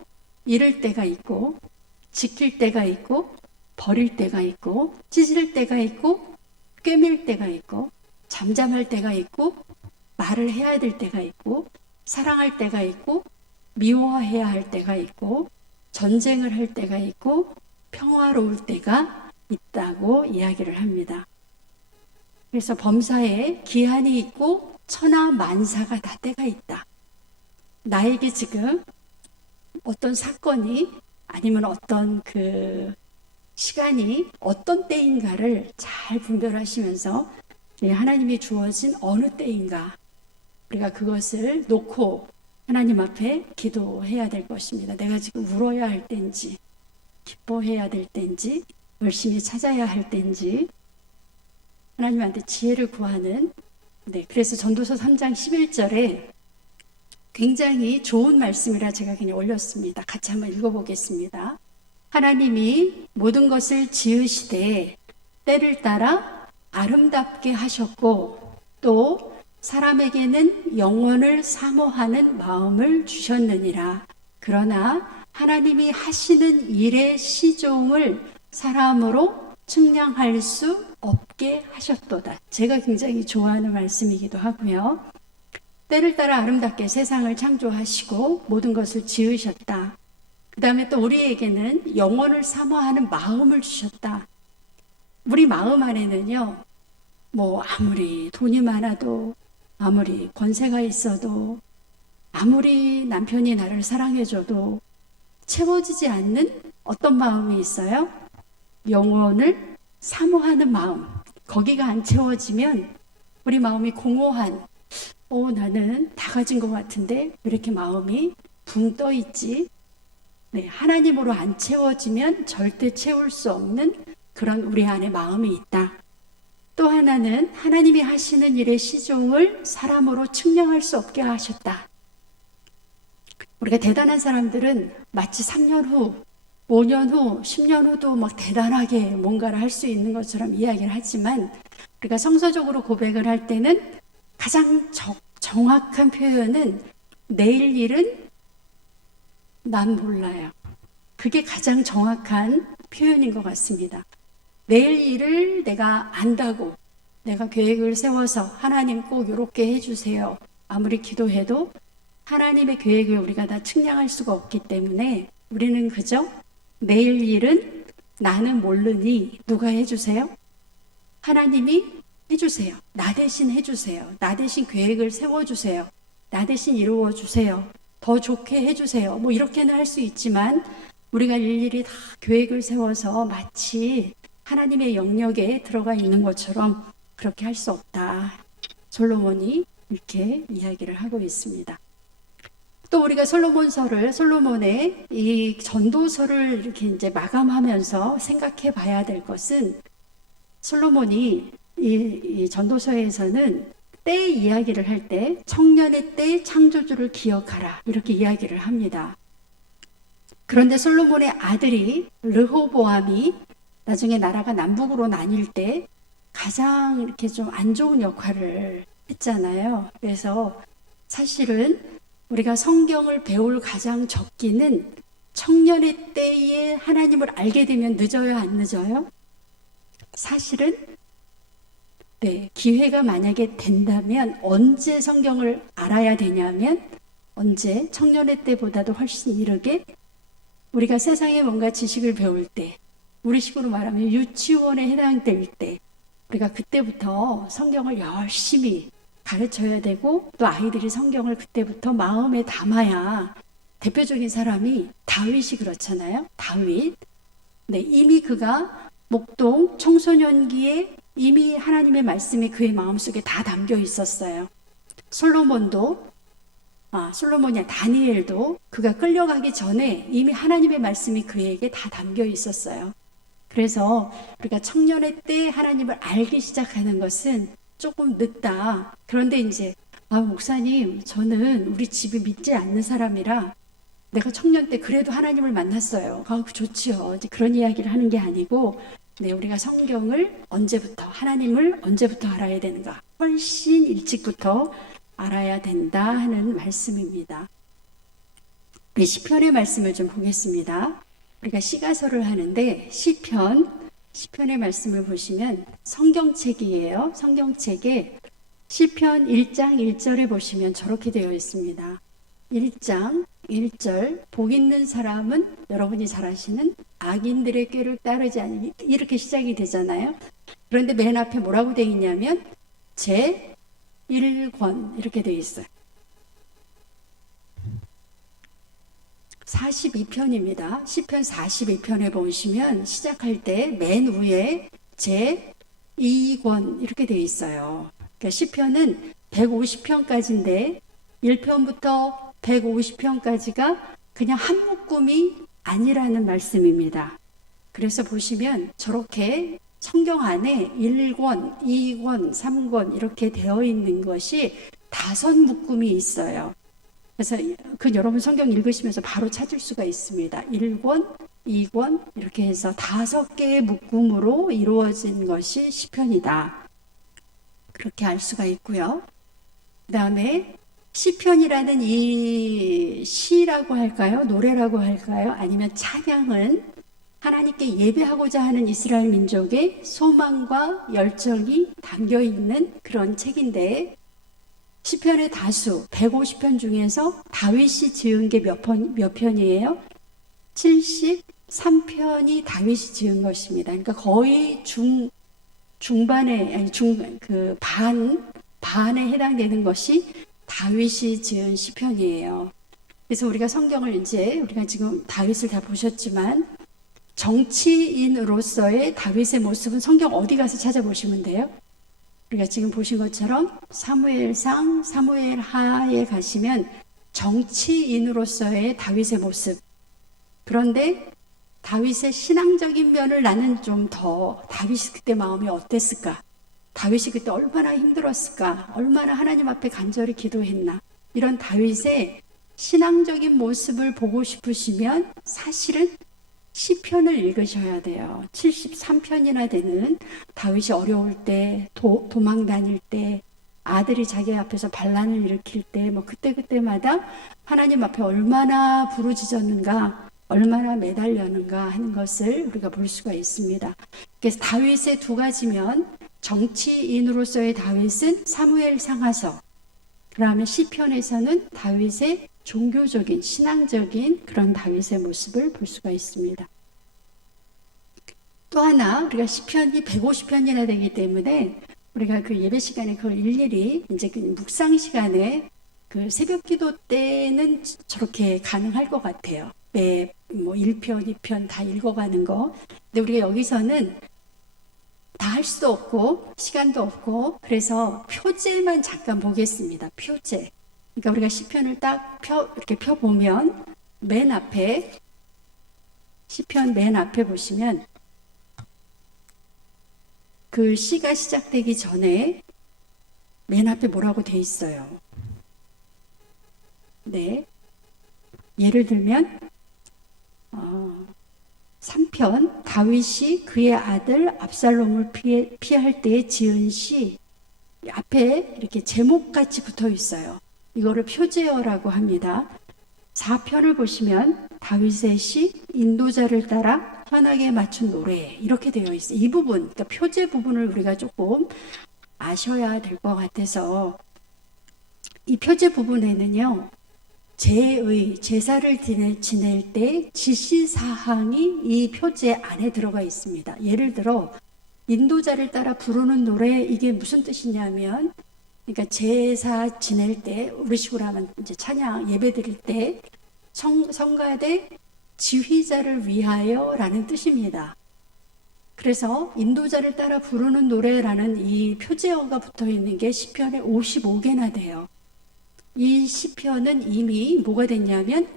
잃을 때가 있고, 지킬 때가 있고, 버릴 때가 있고, 찢을 때가 있고, 꿰맬 때가 있고, 잠잠할 때가 있고, 말을 해야 될 때가 있고, 사랑할 때가 있고, 미워해야 할 때가 있고, 전쟁을 할 때가 있고, 평화로울 때가 있다고 이야기를 합니다. 그래서 범사에 기한이 있고 천하 만사가 다 때가 있다. 나에게 지금 어떤 사건이 아니면 어떤 시간이 어떤 때인가를 잘 분별하시면서 하나님이 주어진 어느 때인가, 우리가 그것을 놓고 하나님 앞에 기도해야 될 것입니다. 내가 지금 울어야 할 때인지, 기뻐해야 될 때인지, 열심히 찾아야 할 때인지, 하나님한테 지혜를 구하는, 네, 그래서 전도서 3장 11절에 굉장히 좋은 말씀이라 제가 그냥 올렸습니다. 같이 한번 읽어보겠습니다. 하나님이 모든 것을 지으시되 때를 따라 아름답게 하셨고, 또 사람에게는 영원을 사모하는 마음을 주셨느니라. 그러나 하나님이 하시는 일의 시종을 사람으로 측량할 수 없게 하셨도다. 제가 굉장히 좋아하는 말씀이기도 하고요. 때를 따라 아름답게 세상을 창조하시고 모든 것을 지으셨다. 그 다음에 또 우리에게는 영원을 사모하는 마음을 주셨다. 우리 마음 안에는요, 아무리 돈이 많아도, 아무리 권세가 있어도, 아무리 남편이 나를 사랑해줘도 채워지지 않는 어떤 마음이 있어요? 영원을 사모하는 마음. 거기가 안 채워지면 우리 마음이 공허한, 나는 다 가진 것 같은데 왜 이렇게 마음이 붕 떠 있지? 네, 하나님으로 안 채워지면 절대 채울 수 없는 그런 우리 안에 마음이 있다. 또 하나는 하나님이 하시는 일의 시종을 사람으로 측량할 수 없게 하셨다. 우리가 대단한 사람들은 마치 3년 후, 5년 후, 10년 후도 막 대단하게 뭔가를 할 수 있는 것처럼 이야기를 하지만, 우리가 성서적으로 고백을 할 때는 가장 정확한 표현은 내일 일은 난 몰라요. 그게 가장 정확한 표현인 것 같습니다. 내일 일을 내가 안다고 내가 계획을 세워서 하나님 꼭 이렇게 해주세요. 아무리 기도해도 하나님의 계획을 우리가 다 측량할 수가 없기 때문에 우리는 그저 내일 일은 나는 모르니 누가 해주세요? 하나님이 해주세요. 나 대신 해주세요. 나 대신 계획을 세워주세요. 나 대신 이루어주세요. 더 좋게 해주세요. 이렇게는 할 수 있지만 우리가 일일이 다 계획을 세워서 마치 하나님의 영역에 들어가 있는 것처럼 그렇게 할 수 없다. 솔로몬이 이렇게 이야기를 하고 있습니다. 또 우리가 솔로몬의 이 전도서를 이렇게 이제 마감하면서 생각해 봐야 될 것은 솔로몬이 이 전도서에서는 때 이야기를 할 때 청년의 때 창조주를 기억하라 이렇게 이야기를 합니다. 그런데 솔로몬의 아들이 르호보암이 나중에 나라가 남북으로 나뉠 때 가장 이렇게 좀 안 좋은 역할을 했잖아요. 그래서 사실은 우리가 성경을 배울 가장 적기는 청년의 때에 하나님을 알게 되면 늦어요, 안 늦어요? 사실은 네, 기회가 만약에 된다면 언제 성경을 알아야 되냐면 언제 청년의 때보다도 훨씬 이르게 우리가 세상에 뭔가 지식을 배울 때 우리 식으로 말하면 유치원에 해당될 때 우리가 그때부터 성경을 열심히 가르쳐야 되고 또 아이들이 성경을 그때부터 마음에 담아야 대표적인 사람이 다윗이 그렇잖아요. 다윗. 네, 이미 그가 목동 청소년기에 이미 하나님의 말씀이 그의 마음속에 다 담겨 있었어요. 솔로몬이 다니엘도 그가 끌려가기 전에 이미 하나님의 말씀이 그에게 다 담겨 있었어요. 그래서 우리가 청년의 때 하나님을 알기 시작하는 것은 조금 늦다. 그런데 이제 목사님 저는 우리 집이 믿지 않는 사람이라 내가 청년 때 그래도 하나님을 만났어요. 좋지요. 이제 그런 이야기를 하는 게 아니고 네, 우리가 성경을 언제부터 하나님을 언제부터 알아야 되는가 훨씬 일찍부터 알아야 된다 하는 말씀입니다. 우리 시편의 말씀을 좀 보겠습니다. 우리가 시가서를 하는데 시편의 말씀을 보시면 성경책이에요. 성경책에 시편 1장 1절에 보시면 저렇게 되어 있습니다. 1장 1절 복 있는 사람은 여러분이 잘 아시는 악인들의 꾀를 따르지 않으니 이렇게 시작이 되잖아요. 그런데 맨 앞에 뭐라고 되어 있냐면 제 1권 이렇게 되어 있어요. 42편입니다. 시편 42편에 보시면 시작할 때 맨 위에 제 2권 이렇게 되어 있어요. 그러니까 시편은 150편까지인데 1편부터 150편까지가 그냥 한 묶음이 아니라는 말씀입니다. 그래서 보시면 저렇게 성경 안에 1권, 2권, 3권 이렇게 되어 있는 것이 5묶음이 있어요. 그래서 여러분 성경 읽으시면서 바로 찾을 수가 있습니다. 1권, 2권 이렇게 해서 5개의 묶음으로 이루어진 것이 시편이다. 그렇게 알 수가 있고요. 그 다음에 시편이라는 이 시라고 할까요? 노래라고 할까요? 아니면 찬양은 하나님께 예배하고자 하는 이스라엘 민족의 소망과 열정이 담겨 있는 그런 책인데 시편의 다수 150편 중에서 다윗이 지은 게 몇 편이에요? 73편이 다윗이 지은 것입니다. 그러니까 거의 반에 해당되는 것이 다윗이 지은 시편이에요. 그래서 우리가 성경을 우리가 지금 다윗을 다 보셨지만 정치인으로서의 다윗의 모습은 성경 어디 가서 찾아보시면 돼요? 우리가 지금 보신 것처럼 사무엘상, 사무엘하에 가시면 정치인으로서의 다윗의 모습. 그런데 다윗의 신앙적인 면을 나는 좀 더 다윗이 그때 마음이 어땠을까? 다윗이 그때 얼마나 힘들었을까? 얼마나 하나님 앞에 간절히 기도했나? 이런 다윗의 신앙적인 모습을 보고 싶으시면 사실은 시편을 읽으셔야 돼요. 73편이나 되는 다윗이 어려울 때, 도망 다닐 때, 아들이 자기 앞에서 반란을 일으킬 때, 그때마다 하나님 앞에 얼마나 부르짖었는가, 얼마나 매달렸는가 하는 것을 우리가 볼 수가 있습니다. 그래서 다윗의 두 가지면 정치인으로서의 다윗은 사무엘 상하서, 그 다음에 시편에서는 다윗의 종교적인, 신앙적인 그런 다윗의 모습을 볼 수가 있습니다. 또 하나, 우리가 시편이 150편이나 되기 때문에 우리가 그 예배 시간에 그걸 일일이 이제 그 묵상 시간에 그 새벽 기도 때는 저렇게 가능할 것 같아요. 1편, 2편 다 읽어가는 거. 근데 우리가 여기서는 다 할 수도 없고 시간도 없고 그래서 표제만 잠깐 보겠습니다. 표제. 그러니까 우리가 시편을 딱 이렇게 펴 보면 맨 앞에 시편 맨 앞에 보시면 그 시가 시작되기 전에 맨 앞에 뭐라고 돼 있어요. 네. 예를 들면 3편 다윗이 그의 아들 압살롬을 피할 때에 지은 시 앞에 이렇게 제목같이 붙어 있어요. 이거를 표제어라고 합니다. 4편을 보시면 다윗의 시 인도자를 따라 현악에 맞춘 노래 이렇게 되어 있어요. 이 부분, 그러니까 표제 부분을 우리가 조금 아셔야 될 것 같아서 이 표제 부분에는요. 제사를 지낼 때 지시사항이 이 표제 안에 들어가 있습니다. 예를 들어 인도자를 따라 부르는 노래 이게 무슨 뜻이냐면 그러니까 제사 지낼 때 우리식으로 하면 이제 찬양 예배 드릴 때 성가대 지휘자를 위하여라는 뜻입니다. 그래서 인도자를 따라 부르는 노래라는 이 표제어가 붙어 있는 게 시편에 55개나 돼요. 이 시편은 이미 뭐가 됐냐면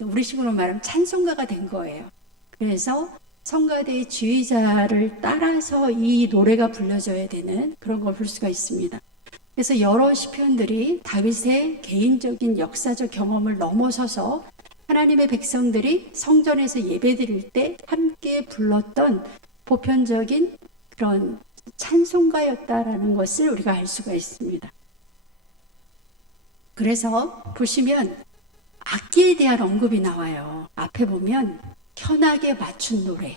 우리식으로 말하면 찬송가가 된 거예요. 그래서 성가대의 지휘자를 따라서 이 노래가 불려져야 되는 그런 걸 볼 수가 있습니다. 그래서 여러 시편들이 다윗의 개인적인 역사적 경험을 넘어서서 하나님의 백성들이 성전에서 예배드릴 때 함께 불렀던 보편적인 그런 찬송가였다라는 것을 우리가 알 수가 있습니다. 그래서 보시면 악기에 대한 언급이 나와요. 앞에 보면 현악에 맞춘 노래.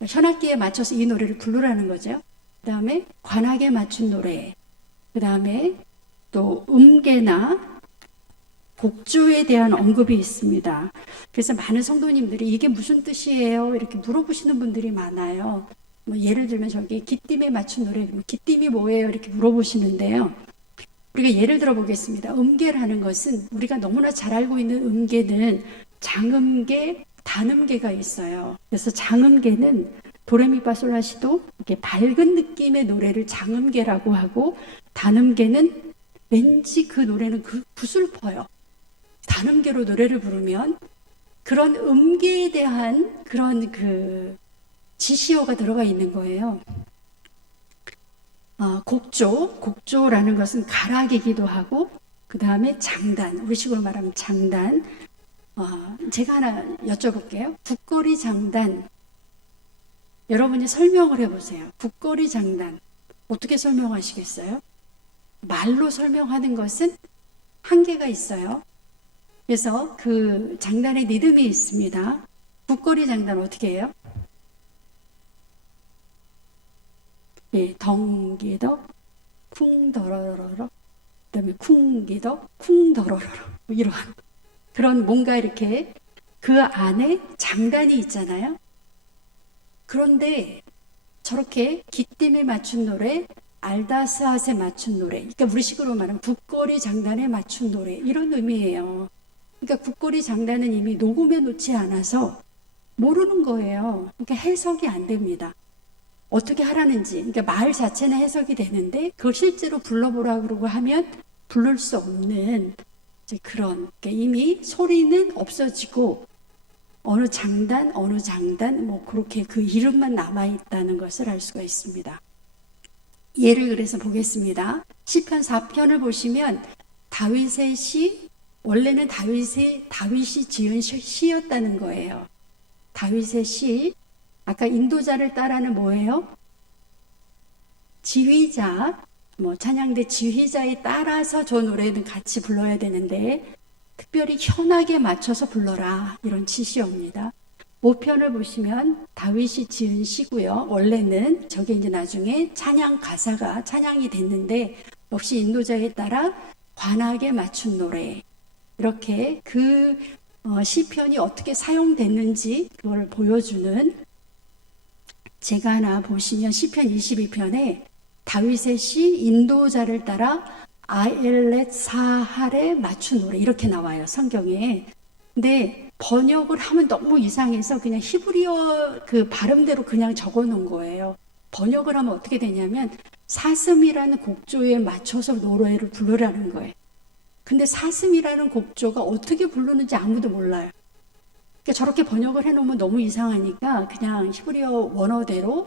현악기에 맞춰서 이 노래를 부르라는 거죠. 그 다음에 관악에 맞춘 노래. 그 다음에 또 음계나 곡조에 대한 언급이 있습니다. 그래서 많은 성도님들이 이게 무슨 뜻이에요? 이렇게 물어보시는 분들이 많아요. 뭐 예를 들면 저기 기띔에 맞춘 노래, 기띔이 뭐예요? 이렇게 물어보시는데요. 우리가 예를 들어 보겠습니다. 음계라는 것은 우리가 너무나 잘 알고 있는 음계는 장음계, 단음계가 있어요. 그래서 장음계는 도레미파솔라시도 이렇게 밝은 느낌의 노래를 장음계라고 하고 단음계는 왠지 그 노래는 구슬퍼요. 단음계로 노래를 부르면 그런 음계에 대한 그런 그 지시어가 들어가 있는 거예요. 곡조라는 것은 가락이기도 하고 그 다음에 장단, 우리식으로 말하면 장단. 제가 하나 여쭤볼게요. 국거리 장단 여러분이 설명을 해보세요. 국거리 장단 어떻게 설명하시겠어요? 말로 설명하는 것은 한계가 있어요. 그래서 그 장단의 리듬이 있습니다. 국거리 장단 어떻게 해요? 예, 덩기덕 쿵더러러러 그다음에 쿵기덕 쿵더러러러 이런 그런 뭔가 이렇게 그 안에 장단이 있잖아요. 그런데 저렇게 기띔에 맞춘 노래, 알다스핫에 맞춘 노래, 그러니까 우리식으로 말하면 국거리 장단에 맞춘 노래 이런 의미예요. 그러니까 국거리 장단은 이미 녹음해 놓지 않아서 모르는 거예요. 그러니까 해석이 안 됩니다. 어떻게 하라는지, 그러니까 말 자체는 해석이 되는데 그걸 실제로 불러보라고 그러고 하면 부를 수 없는 그런, 그러니까 이미 소리는 없어지고 어느 장단 뭐 그렇게 그 이름만 남아있다는 것을 알 수가 있습니다. 예를 그래서 보겠습니다. 시편 4편을 보시면 다윗의 시, 원래는 다윗이 지은 시였다는 거예요. 다윗의 시, 아까 인도자를 따라는 뭐예요? 지휘자, 뭐 찬양대 지휘자에 따라서 저 노래는 같이 불러야 되는데 특별히 현악에 맞춰서 불러라 이런 지시입니다. 5편을 보시면 다윗이 지은 시고요. 원래는 저게 이제 나중에 찬양 가사가 찬양이 됐는데 역시 인도자에 따라 관악에 맞춘 노래 이렇게 그 시편이 어떻게 사용됐는지 그걸 보여주는 제가 하나 보시면 시편 22편에 다윗의 시 인도자를 따라 아엘렛 사할에 맞춘 노래 이렇게 나와요 성경에. 근데 번역을 하면 너무 이상해서 그냥 히브리어 그 발음대로 그냥 적어 놓은 거예요. 번역을 하면 어떻게 되냐면 사슴이라는 곡조에 맞춰서 노래를 부르라는 거예요. 근데 사슴이라는 곡조가 어떻게 부르는지 아무도 몰라요. 그러니까 저렇게 번역을 해놓으면 너무 이상하니까 그냥 히브리어 원어대로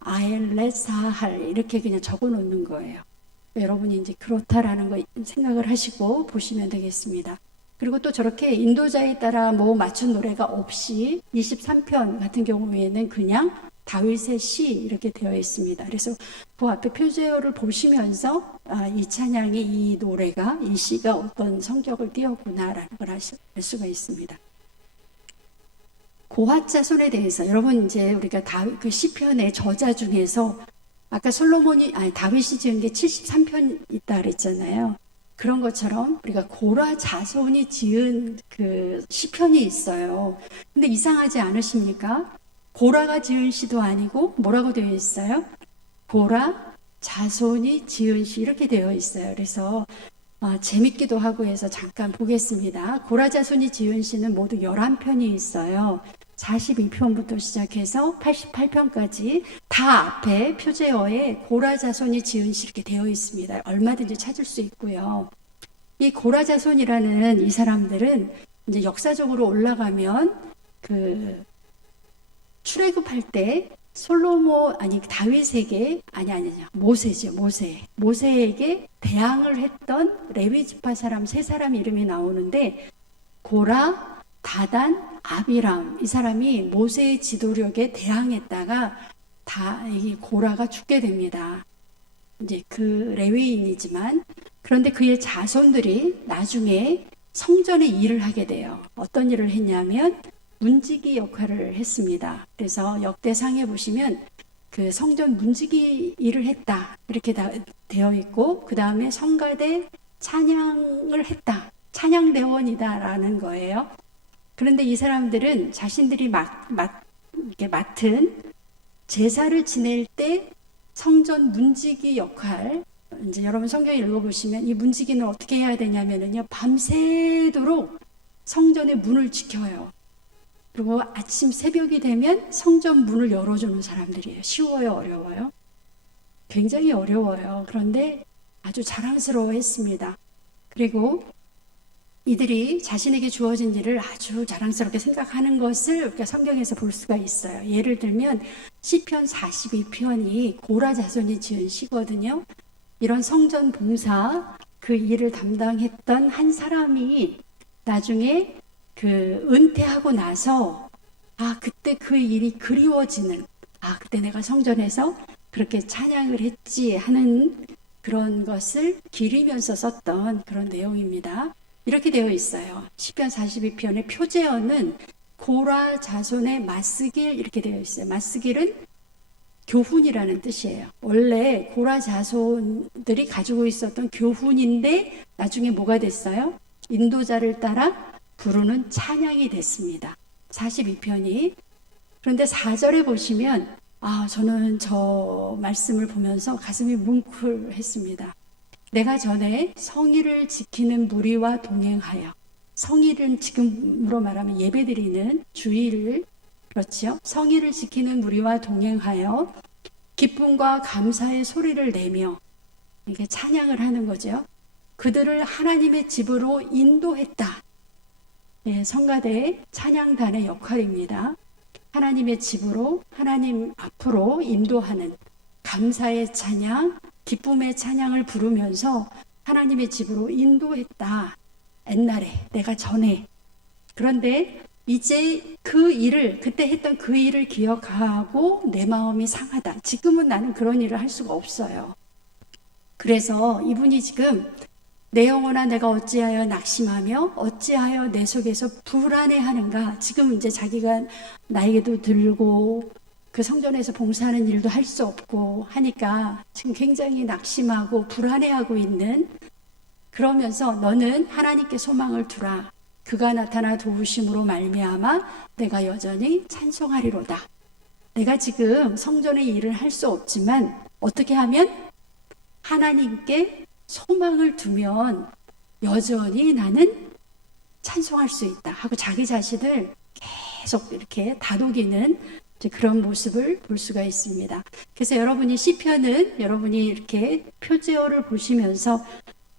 아엘렛사할 이렇게 그냥 적어놓는 거예요. 여러분이 이제 그렇다라는 거 생각을 하시고 보시면 되겠습니다. 그리고 또 저렇게 인도자에 따라 뭐 맞춘 노래가 없이 23편 같은 경우에는 그냥 다윗의 시 이렇게 되어 있습니다. 그래서 그 앞에 표제어를 보시면서 이 찬양이 이 노래가 이 시가 어떤 성격을 띄었구나라는 걸 알 수가 있습니다. 고핫 자손에 대해서 여러분 이제 우리가 그 시편의 저자 중에서 아까 다윗이 지은 게 73편 있다 그랬잖아요. 그런 것처럼 우리가 고라 자손이 지은 그 시편이 있어요. 근데 이상하지 않으십니까? 고라가 지은 시도 아니고 뭐라고 되어 있어요? 고라 자손이 지은 시 이렇게 되어 있어요. 그래서 재밌기도 하고 해서 잠깐 보겠습니다. 고라 자손이 지은 시는 모두 11편이 있어요. 42편부터 시작해서 88편까지 다 앞에 표제어에 고라 자손이 지은 시 이렇게 되어 있습니다. 얼마든지 찾을 수 있고요. 이 고라 자손이라는 이 사람들은 이제 역사적으로 올라가면 그 출애굽할 때 다윗에게 모세에게 대항을 했던 레위 지파 사람 세 사람 이름이 나오는데 고라, 다단, 아비람 이 사람이 모세의 지도력에 대항했다가 이 고라가 죽게 됩니다. 이제 그 레위인이지만 그런데 그의 자손들이 나중에 성전에 일을 하게 돼요. 어떤 일을 했냐면 문지기 역할을 했습니다. 그래서 역대상에 보시면 그 성전 문지기 일을 했다 이렇게 되어 있고 그 다음에 성가대 찬양을 했다. 찬양대원이다라는 거예요. 그런데 이 사람들은 자신들이 이렇게 맡은 제사를 지낼 때 성전 문지기 역할, 이제 여러분 성경 읽어보시면 이 문지기는 어떻게 해야 되냐면요. 밤새도록 성전의 문을 지켜요. 그리고 아침 새벽이 되면 성전 문을 열어주는 사람들이에요. 쉬워요? 어려워요? 굉장히 어려워요. 그런데 아주 자랑스러워 했습니다. 그리고 이들이 자신에게 주어진 일을 아주 자랑스럽게 생각하는 것을 우리가 성경에서 볼 수가 있어요. 예를 들면 시편 42편이 고라 자손이 지은 시거든요. 이런 성전 봉사 그 일을 담당했던 한 사람이 나중에 그 은퇴하고 나서 그때 그 일이 그리워지는 그때 내가 성전에서 그렇게 찬양을 했지 하는 그런 것을 기리면서 썼던 그런 내용입니다. 이렇게 되어 있어요. 시편 42편의 표제어는 고라 자손의 마스길 이렇게 되어 있어요. 마스길은 교훈이라는 뜻이에요. 원래 고라 자손들이 가지고 있었던 교훈인데 나중에 뭐가 됐어요? 인도자를 따라 부르는 찬양이 됐습니다. 42편이. 그런데 4절에 보시면 저는 저 말씀을 보면서 가슴이 뭉클했습니다. 내가 전에 성의를 지키는 무리와 동행하여, 성의는 지금으로 말하면 예배드리는 주일을, 그렇죠? 성의를 지키는 무리와 동행하여 기쁨과 감사의 소리를 내며 이게 찬양을 하는 거죠. 그들을 하나님의 집으로 인도했다. 성가대 찬양단의 역할입니다. 하나님의 집으로 하나님 앞으로 인도하는 감사의 찬양, 기쁨의 찬양을 부르면서 하나님의 집으로 인도했다. 옛날에 내가 전에. 그런데 이제 그때 했던 그 일을 기억하고 내 마음이 상하다. 지금은 나는 그런 일을 할 수가 없어요. 그래서 이분이 지금 내 영혼아 내가 어찌하여 낙심하며 어찌하여 내 속에서 불안해하는가. 지금 이제 자기가 나이도 들고 그 성전에서 봉사하는 일도 할 수 없고 하니까 지금 굉장히 낙심하고 불안해하고 있는, 그러면서 너는 하나님께 소망을 두라. 그가 나타나 도우심으로 말미암아 내가 여전히 찬송하리로다. 내가 지금 성전의 일을 할 수 없지만 어떻게 하면 하나님께 소망을 두면 여전히 나는 찬송할 수 있다 하고 자기 자신을 계속 이렇게 다독이는 이제 그런 모습을 볼 수가 있습니다. 그래서 여러분이 시편은 여러분이 이렇게 표제어를 보시면서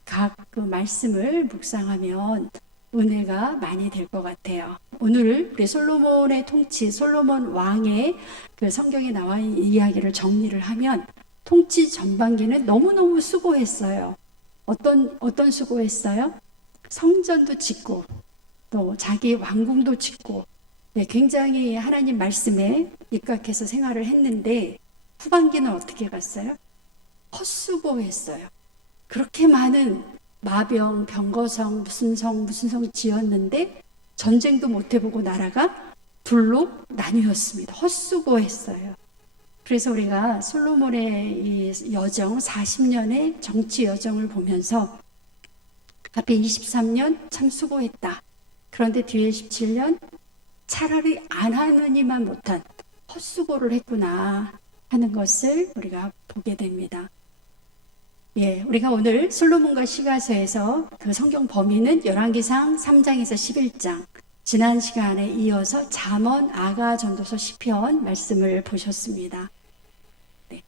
각 그 말씀을 묵상하면 은혜가 많이 될 것 같아요. 오늘 우리 솔로몬의 통치, 솔로몬 왕의 그 성경에 나와 있는 이야기를 정리를 하면 통치 전반기는 너무너무 수고했어요. 어떤 수고했어요? 성전도 짓고 또 자기 왕궁도 짓고 네, 굉장히 하나님 말씀에 입각해서 생활을 했는데 후반기는 어떻게 갔어요? 헛수고했어요. 그렇게 많은 마병, 병거성, 무슨 성 지었는데 전쟁도 못 해보고 나라가 둘로 나뉘었습니다. 헛수고했어요. 그래서 우리가 솔로몬의 이 여정, 40년의 정치 여정을 보면서 앞에 23년 참 수고했다. 그런데 뒤에 17년 차라리 안 하느니만 못한 헛수고를 했구나 하는 것을 우리가 보게 됩니다. 예, 우리가 오늘 솔로몬과 시가서에서 그 성경 범위는 열왕기상 3장에서 11장, 지난 시간에 이어서 잠언, 아가, 전도서, 시편 말씀을 보셨습니다. 네,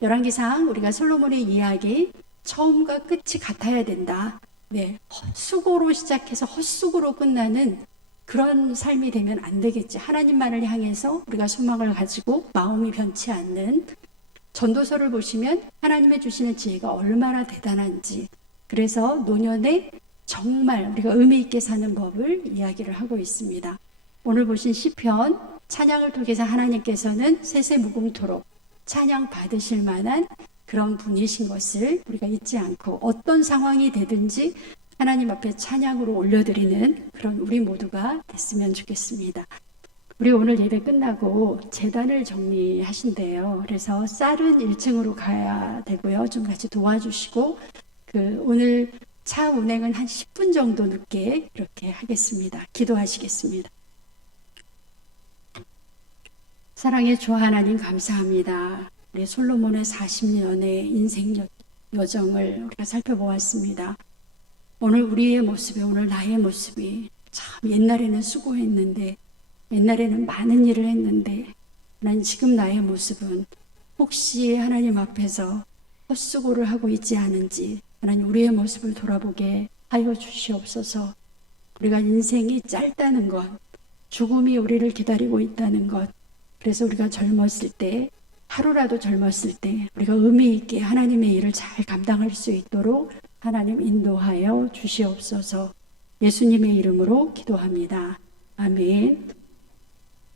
열왕기상 우리가 솔로몬의 이야기 처음과 끝이 같아야 된다. 네, 헛수고로 시작해서 헛수고로 끝나는 그런 삶이 되면 안 되겠지. 하나님만을 향해서 우리가 소망을 가지고 마음이 변치 않는 전도서를 보시면 하나님의 주시는 지혜가 얼마나 대단한지, 그래서 노년에 정말 우리가 의미 있게 사는 법을 이야기를 하고 있습니다. 오늘 보신 시편 찬양을 통해서 하나님께서는 세세무궁토록 찬양 받으실 만한 그런 분이신 것을 우리가 잊지 않고 어떤 상황이 되든지 하나님 앞에 찬양으로 올려드리는 그런 우리 모두가 됐으면 좋겠습니다. 우리 오늘 예배 끝나고 제단을 정리하신대요. 그래서 쌀은 1층으로 가야 되고요. 좀 같이 도와주시고 오늘 차 운행은 한 10분 정도 늦게 이렇게 하겠습니다. 기도하시겠습니다. 사랑의 주 하나님 감사합니다. 우리 솔로몬의 40년의 인생 여정을 우리가 살펴보았습니다. 오늘 우리의 모습이, 오늘 나의 모습이 참 옛날에는 수고했는데, 옛날에는 많은 일을 했는데, 난 지금 나의 모습은 혹시 하나님 앞에서 헛수고를 하고 있지 않은지 하나님 우리의 모습을 돌아보게 하여 주시옵소서. 우리가 인생이 짧다는 것, 죽음이 우리를 기다리고 있다는 것, 그래서 우리가 젊었을 때, 하루라도 젊었을 때 우리가 의미 있게 하나님의 일을 잘 감당할 수 있도록 하나님 인도하여 주시옵소서. 예수님의 이름으로 기도합니다. 아멘.